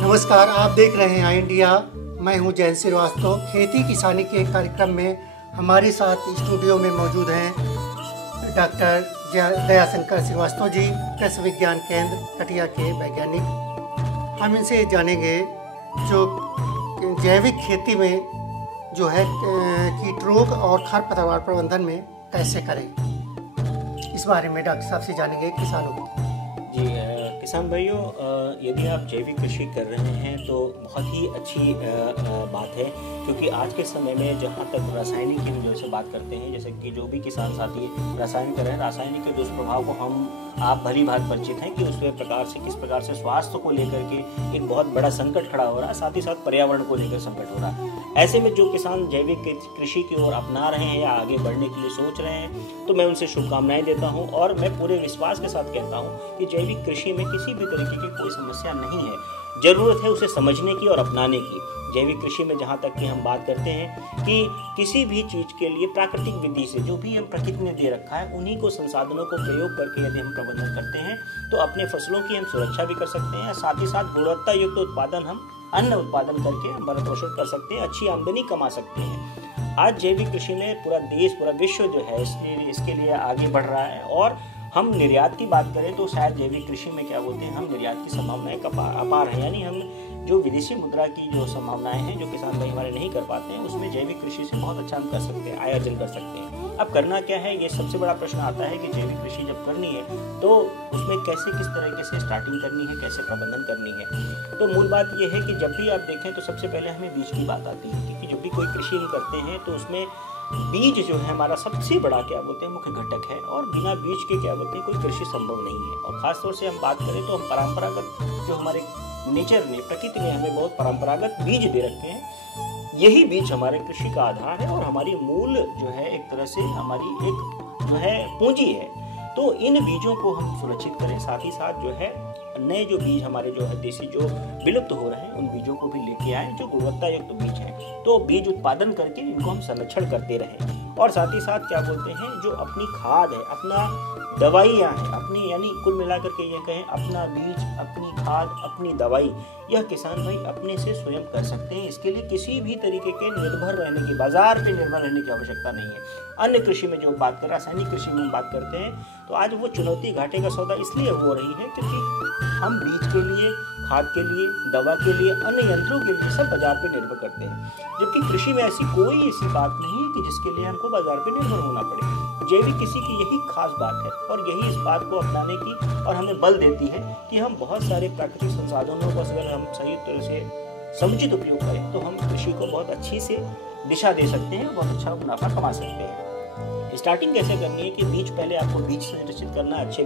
नमस्कार, आप देख रहे हैं आई इंडिया। मैं हूं जयंत श्रीवास्तव। खेती किसानी के कार्यक्रम में हमारे साथ स्टूडियो में मौजूद हैं डॉक्टर दयाशंकर श्रीवास्तव जी, कृषि विज्ञान केंद्र कटिया के वैज्ञानिक। हम इनसे जानेंगे जो जैविक खेती में जो है कीट रोग और खरपतवार प्रबंधन में कैसे करें, इस बारे में डॉक्टर साहब से जानेंगे किसानों को। जी किसान भाइयों, यदि आप जैविक कृषि कर रहे हैं तो बहुत ही अच्छी बात है, क्योंकि आज के समय में जहाँ तक रासायनिक की जैसे बात करते हैं, जैसे कि जो भी किसान साथी रासायनिक कर रहे हैं, रासायनिक के दुष्प्रभाव को आप भली भांति परिचित हैं कि उसके प्रकार से किस प्रकार से स्वास्थ्य को लेकर के एक बहुत बड़ा संकट खड़ा हो रहा है, साथ ही साथ पर्यावरण को लेकर संकट हो रहा है। ऐसे में जो किसान जैविक कृषि की ओर अपना रहे हैं या आगे बढ़ने के लिए सोच रहे हैं, तो मैं उनसे शुभकामनाएं देता हूं और मैं पूरे विश्वास के साथ कहता हूं कि जैविक कृषि में किसी भी तरीके की कोई समस्या नहीं है। जरूरत है उसे समझने की और अपनाने की। जैविक कृषि में जहाँ तक कि हम बात करते हैं कि किसी भी चीज़ के लिए प्राकृतिक विधि से जो भी हम प्रकृति ने दे रखा है, उन्हीं को संसाधनों को प्रयोग करके यदि हम प्रबंधन करते हैं तो अपने फसलों की हम सुरक्षा भी कर सकते हैं, साथ ही साथ गुणवत्ता युक्त उत्पादन हम अन्न उत्पादन करके भरण पोषण कर सकते हैं, अच्छी आमदनी कमा सकते हैं। आज जैविक कृषि में पूरा देश, पूरा विश्व जो है इसके लिए आगे बढ़ रहा है। और हम निर्यात की बात करें तो शायद जैविक कृषि में क्या बोलते हैं, हम निर्यात की संभावनाएं अपार हैं, यानी हम जो विदेशी मुद्रा की जो संभावनाएं हैं जो किसान भाई हमारे नहीं कर पाते हैं, उसमें जैविक कृषि से बहुत अच्छा हम कर सकते हैं, आयोजन कर सकते हैं। अब करना क्या है, ये सबसे बड़ा प्रश्न आता है कि जैविक कृषि जब करनी है तो उसमें कैसे, किस तरीके से स्टार्टिंग करनी है, कैसे प्रबंधन करनी है। तो मूल बात यह है कि जब भी आप देखें तो सबसे पहले हमें बीज की बात आती है, क्योंकि जब भी कोई कृषि हम करते हैं तो उसमें बीज जो है हमारा सबसे बड़ा क्या बोलते हैं मुख्य घटक है, और बिना बीज के क्या बोलते हैं कोई कृषि संभव नहीं है। और खासतौर से हम बात करें तो हम परंपरागत जो हमारे नेचर ने, प्रकृति ने हमें बहुत परंपरागत बीज दे रखे हैं, यही बीज हमारे कृषि का आधार है और हमारी मूल जो है एक तरह से हमारी एक जो है पूंजी है। तो इन बीजों को हम सुरक्षित करें, साथ ही साथ जो है नए जो बीज हमारे जो है देसी जो विलुप्त हो रहे हैं उन बीजों को भी लेके आए जो गुणवत्ता युक्त बीज हैं। तो बीज उत्पादन करके इनको हम संरक्षण करते रहें, और साथ ही साथ क्या बोलते हैं जो अपनी खाद है, अपना दवाइयाँ हैं अपनी, यानी कुल मिलाकर के ये कहें अपना बीज, अपनी खाद, अपनी दवाई, यह किसान भाई अपने से स्वयं कर सकते हैं। इसके लिए किसी भी तरीके के निर्भर रहने की, बाजार पे निर्भर रहने की आवश्यकता नहीं है। अन्य कृषि में जो बात कर, रासायनिक कृषि में बात करते हैं, तो आज वो चुनौती घाटे का सौदा इसलिए हो रही है क्योंकि हम बीज के लिए, खाद के लिए, दवा के लिए, अन्य यंत्रों के लिए सब बाजार पे निर्भर करते हैं, जबकि कृषि में ऐसी कोई ऐसी बात नहीं है कि जिसके लिए हमको बाजार पे निर्भर होना पड़े। जैविक कृषि की यही खास बात है और यही इस बात को अपनाने की और हमें बल देती है कि हम बहुत सारे प्राकृतिक संसाधनों का अगर हम सही तरह से समुचित उपयोग करें तो हम कृषि को बहुत अच्छी से दिशा दे सकते हैं, बहुत अच्छा मुनाफा कमा सकते हैं। स्टार्टिंग कैसे करनी है कि बीज, पहले आपको बीज संरक्षित करना है, अच्छे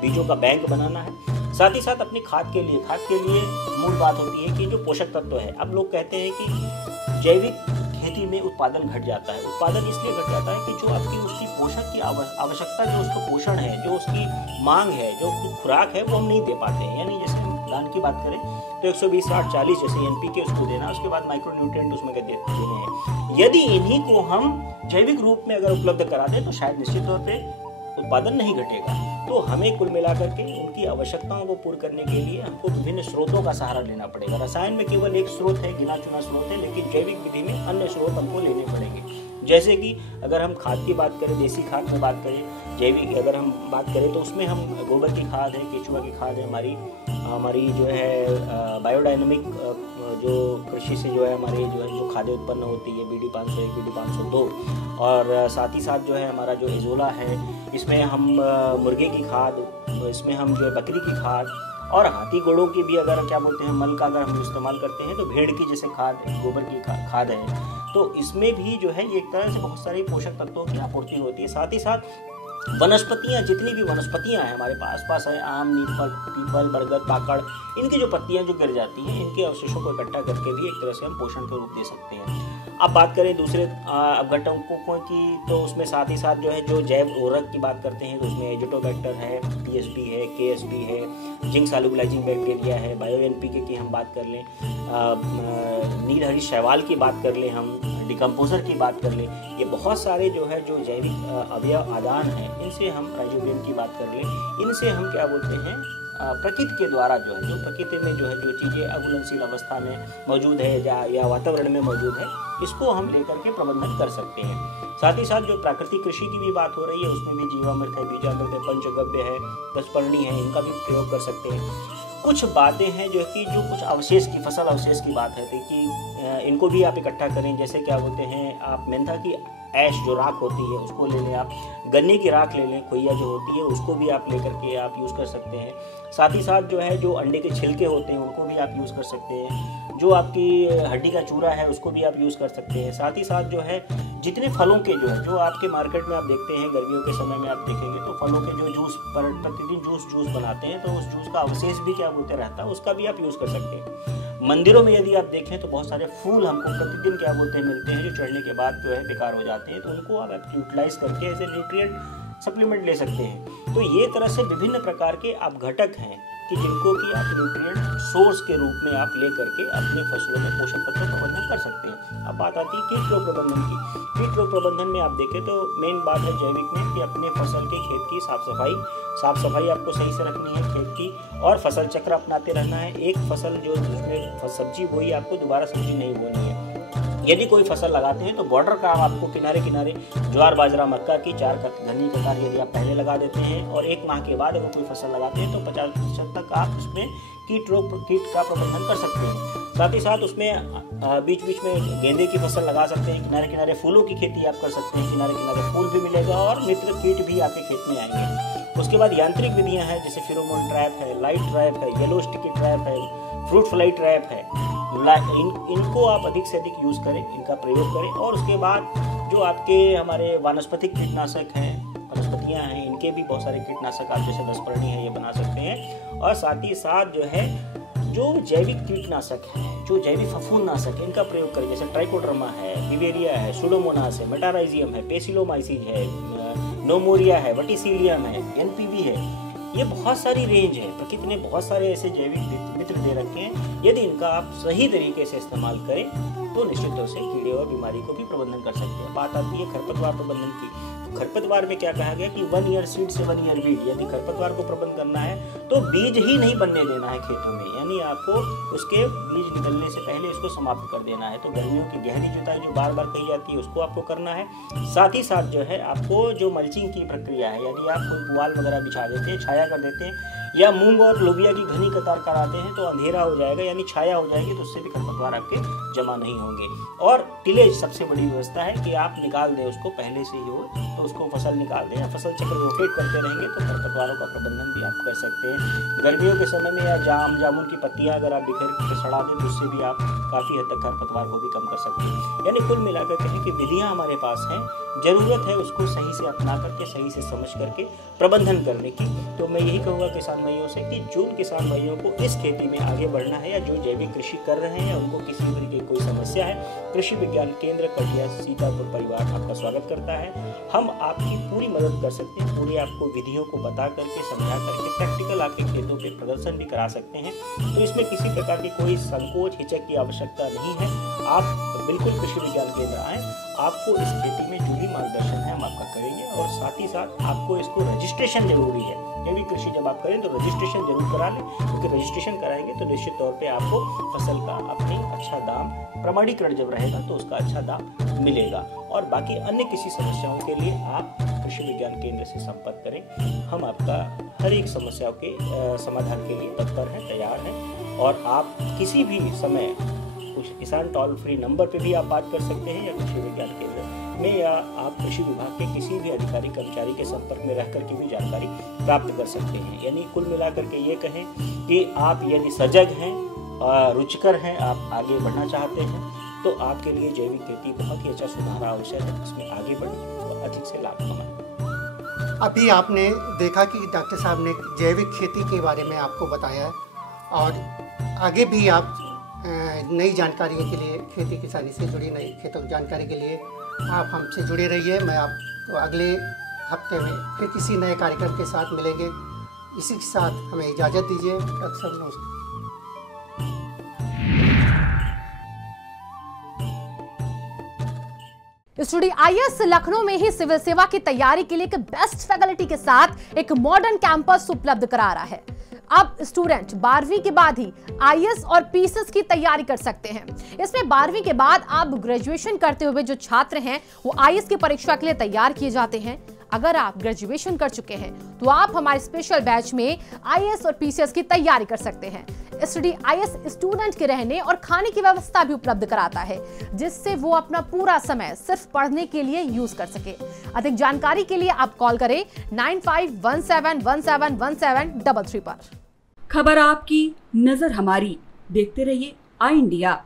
बीजों का बैंक बनाना है। साथ ही साथ अपनी खाद के लिए मूल बात होती है कि जो पोषक तत्व है। अब लोग कहते हैं कि जैविक खेती में उत्पादन घट जाता है। उत्पादन इसलिए घट जाता है कि जो आपकी उसकी पोषक की आवश्यकता, जो उसका पोषण है, जो उसकी मांग है, जो उसकी खुराक है, वो हम नहीं दे पाते हैं। यानी जैसे हम धान की बात करें तो 120, 60, 40 जैसे एनपीके उसको देना, उसके बाद माइक्रो न्यूट्रिएंट उसमें देने हैं। यदि इन्हीं को हम जैविक रूप में अगर उपलब्ध करा दें तो शायद निश्चित तौर पर उत्पादन नहीं घटेगा। तो हमें कुल मिलाकर के उनकी आवश्यकताओं को पूर्ण करने के लिए हमको विभिन्न स्रोतों का सहारा लेना पड़ेगा। रसायन में केवल एक स्रोत है, गिना चुना स्रोत है, लेकिन जैविक विधि में अन्य स्रोत हमको लेने पड़ेंगे। जैसे कि अगर हम खाद की बात करें, देसी खाद में बात करें, जैविक अगर हम बात करें तो उसमें हम गोबर की खाद है, केचुआ की खाद है, हमारी जो है बायोडायनेमिक जो कृषि से जो है हमारी जो खादें उत्पन्न होती है, BD 501, BD 502, और साथ ही साथ जो है हमारा जो एजोला है, इसमें हम मुर्गे की खाद, इसमें हम जो है बकरी की खाद, और हाथी घोड़ों की भी अगर क्या बोलते हैं मल का अगर हम इस्तेमाल करते हैं तो भेड़ की जैसे खाद, गोबर की खाद है, तो इसमें भी जो है एक तरह से बहुत सारे पोषक तत्वों की आपूर्ति होती है। साथ ही साथ वनस्पतियाँ, जितनी भी वनस्पतियाँ हैं हमारे पास है, आम, नीम, पीपल, बरगद, पाकड़, इनकी जो पत्तियाँ जो गिर जाती हैं, इनके अवशेषों को इकट्ठा करके भी एक तरह से हम पोषण के रूप दे सकते हैं। अब बात करें दूसरे अपघटकों की, तो उसमें साथ ही साथ जो है जो जैव उर्वरक की बात करते हैं तो उसमें एजिटोबैक्टर है, टीएसबी है, केएसबी है, जिंक सॉल्युबलाइजिंग बैक्टीरिया है, बायो एनपीके की हम बात कर लें, नीलहरी शैवाल की बात कर लें, हम डिकम्पोजर की बात कर लें, ये बहुत सारे जो है जो जैविक अवयव आदान हैं, इनसे हम राइजोबियम की बात कर लें, इनसे हम क्या बोलते हैं प्रकृति के द्वारा जो है, जो प्रकृति में जो है जो चीज़ें अघुलनशील अवस्था में मौजूद है या वातावरण में मौजूद है, इसको हम लेकर के प्रबंधन कर सकते हैं। साथ ही साथ जो प्राकृतिक कृषि की भी बात हो रही है, उसमें भी जीवामृत है, बीजामृत है, पंचगव्य है, दशपर्णी है, इनका भी प्रयोग कर सकते हैं। कुछ बातें हैं जो कि जो कुछ अवशेष की, फसल अवशेष की बात है कि इनको भी आप इकट्ठा करें। जैसे क्या बोलते हैं, आप मेंथा की ऐश जो राख होती है उसको ले लें, आप गन्ने की राख ले लें, खोइया जो होती है उसको भी आप लेकर के आप यूज़ कर सकते हैं। साथ ही साथ जो है जो अंडे के छिलके होते हैं उनको भी आप यूज़ कर सकते हैं। जो आपकी हड्डी का चूरा है उसको भी आप यूज़ कर सकते हैं। साथ ही साथ जो है जितने फलों के जो है जो आपके मार्केट में आप देखते हैं, गर्मियों के समय में आप देखेंगे तो फलों के जो जूस प्रतिदिन जूस बनाते हैं, तो उस जूस का अवशेष भी क्या बोलते रहता है, उसका भी आप यूज़ कर सकते हैं। मंदिरों में यदि आप देखें तो बहुत सारे फूल हमको प्रतिदिन क्या बोलते हैं मिलते हैं, जो चढ़ने के बाद जो है बेकार हो जाते हैं, तो उनको आप यूटिलाइज करके ऐसे न्यूट्रिएंट सप्लीमेंट ले सकते हैं। तो ये तरह से विभिन्न प्रकार के आप घटक हैं कि जिनको कि आप न्यूट्रिएंट सोर्स के रूप में आप ले करके अपने फसलों में पोषक तत्व प्रबंधन कर सकते हैं। अब बात आती है कीट रोग प्रबंधन की। कीट रोग प्रबंधन में आप देखें तो मेन बात है जैविक में कि अपने फसल के खेत की साफ सफाई आपको सही से रखनी है खेत की, और फसल चक्र अपनाते रहना है। एक फसल जो जिसमें सब्जी बोई, आपको दोबारा सब्जी नहीं बोनी है। यदि कोई फसल लगाते हैं तो बॉर्डर का आपको किनारे ज्वार, बाजरा, मक्का की 4 घनी कतार यदि आप पहले लगा देते हैं और 1 माह के बाद अगर कोई फसल लगाते हैं तो 50% तक आप उसमें कीट का प्रबंधन कर सकते हैं। साथ ही साथ उसमें बीच बीच में गेंदे की फसल लगा सकते हैं, किनारे फूलों की खेती आप कर सकते हैं, किनारे फूल भी मिलेगा और मित्र कीट भी आपके खेत में आएंगे। उसके बाद यांत्रिक विधियां हैं, जैसे फेरोमोन ट्रैप है, लाइट ट्रैप है, येलो स्टिकी ट्रैप है, फ्रूट फ्लाई ट्रैप है। इनको आप अधिक से अधिक यूज़ करें, इनका प्रयोग करें। और उसके बाद जो आपके हमारे वानस्पतिक कीटनाशक हैं, वनस्पतियाँ हैं, इनके भी बहुत सारे कीटनाशक आप जैसे दशपर्णी है ये बना सकते हैं। और साथ ही साथ जो है जो जैविक कीटनाशक है, जो जैविक फफूंदनाशक है, इनका प्रयोग करें, जैसे ट्राइकोडर्मा है, बिवेरिया है, सुडोमोनास है, मेटाराइजियम है, पेसिलोमाइसिस है, नोमोरिया है, वर्टिसिलियम है, एनपीवी है। ये बहुत सारी रेंज है। प्रकृति ने बहुत सारे ऐसे जैविक मित्र दे रखे हैं। यदि इनका आप सही तरीके से इस्तेमाल करें तो निश्चित तौर से कीड़े और बीमारी को भी प्रबंधन कर सकते हैं। बात आती है खरपतवार प्रबंधन की। खरपतवार में क्या कहा गया कि 1 ईयर सीड से 1 ईयर बीज। यदि खरपतवार को प्रबंध करना है तो बीज ही नहीं बनने देना है खेतों में, यानी आपको उसके बीज निकलने से पहले इसको समाप्त कर देना है। तो गर्मियों की गहरी जुताई जो बार बार कही जाती है उसको आपको करना है। साथ ही साथ जो है आपको जो मल्चिंग की प्रक्रिया है, यदि आप कोई पुआल वगैरह बिछा देते हैं, छाया कर देते हैं, या मूंग और लोबिया की घनी कतार कराते हैं तो अंधेरा हो जाएगा, यानी छाया हो जाएगी, तो उससे भी खरपतवार आपके जमा नहीं होंगे। और टिलेज सबसे बड़ी व्यवस्था है कि आप निकाल दें उसको पहले से ही हो, तो उसको फसल निकाल दें, फसल चक्र रोटेट करते रहेंगे तो खरपतवारों का प्रबंधन भी आप कर सकते हैं। गर्मियों के समय में या जामुन की पत्तियां अगर आप बिखेर के सड़ा दें तो उससे भी आप काफ़ी हद तक खरपतवार को भी कम कर सकते हैं। यानी कुल मिलाकर कहें कि विधियाँ हमारे पास हैं, जरूरत है उसको सही से अपना करके, सही से समझ करके प्रबंधन करने की। तो मैं यही कहूँगा किसान भाइयों से कि जो किसान भाइयों को इस खेती में आगे बढ़ना है या जो जैविक कृषि कर रहे हैं, उनको किसी तरीके की कोई समस्या है, कृषि विज्ञान केंद्र कटिया सीतापुर परिवार आपका स्वागत करता है। हम आपकी पूरी मदद कर सकते हैं, पूरी आपको विधियों को बता करके, समझा करके, प्रैक्टिकल आपके खेतों पे प्रदर्शन भी करा सकते हैं। तो इसमें किसी प्रकार की कोई संकोच हिचक की आवश्यकता नहीं है। आप बिल्कुल कृषि विज्ञान केंद्र आएँ, आपको इस खेती में जो भी मार्गदर्शन है हम आपका करेंगे। और साथ ही साथ आपको इसको रजिस्ट्रेशन जरूरी है। जैविक कृषि जब आप करें तो रजिस्ट्रेशन जरूर करा लें, क्योंकि रजिस्ट्रेशन कराएंगे तो निश्चित तौर पे आपको फसल का अपनी अच्छा दाम, प्रमाणीकरण जब रहेगा तो उसका अच्छा दाम मिलेगा। और बाकी अन्य किसी समस्याओं के लिए आप कृषि विज्ञान केंद्र से संपर्क करें। हम आपका हर एक समस्याओं के समाधान के लिए तत्पर हैं, तैयार हैं। और आप किसी भी समय किसान टोल फ्री नंबर पे भी आप बात कर सकते हैं, या कृषि विज्ञान केंद्र में, या आप कृषि विभाग के किसी भी अधिकारी कर्मचारी के संपर्क में रहकर के भी जानकारी प्राप्त कर सकते हैं। यानी कुल मिलाकर के ये कहें कि आप यदि सजग हैं, रुचिकर हैं, आप आगे बढ़ना चाहते हैं तो आपके लिए जैविक खेती बहुत ही अच्छा सुधार आवश्यक है। इसमें आगे बढ़ें और अधिक से लाभ कमाएं। अभी आपने देखा कि डॉक्टर साहब ने जैविक खेती के बारे में आपको बताया है, और आगे भी आप नई जानकारियों के लिए, खेती किसानी से जुड़ी नई खेतों की जानकारी के लिए आप हमसे जुड़े रहिए। मैं आपको अगले हफ्ते में फिर किसी नए कार्यक्रम के साथ मिलेंगे। इसी के साथ हमें इजाज़त दीजिए। डॉक्टर साहब नमस्कार। स्टूडियो आईएएस लखनऊ में ही सिविल सेवा की तैयारी के लिए एक बेस्ट फैसिलिटी के साथ एक मॉडर्न कैंपस उपलब्ध करा रहा है। अब स्टूडेंट 12वीं के बाद ही आईएएस और पीसीएस की तैयारी कर सकते हैं। इसमें 12वीं के बाद आप ग्रेजुएशन करते हुए जो छात्र हैं वो आईएएस की परीक्षा के लिए तैयार किए जाते हैं। अगर आप ग्रेजुएशन कर चुके हैं तो आप हमारे स्पेशल बैच में आईएएस और पीसीएस की तैयारी कर सकते हैं। स्टूडियो आईएएस स्टूडेंट के रहने और खाने की व्यवस्था भी उपलब्ध कराता है, जिससे वो अपना पूरा समय सिर्फ पढ़ने के लिए यूज कर सके। अधिक जानकारी के लिए आप कॉल करें 9517171733 पर। खबर आपकी, नजर हमारी। देखते रहिए आई इंडिया।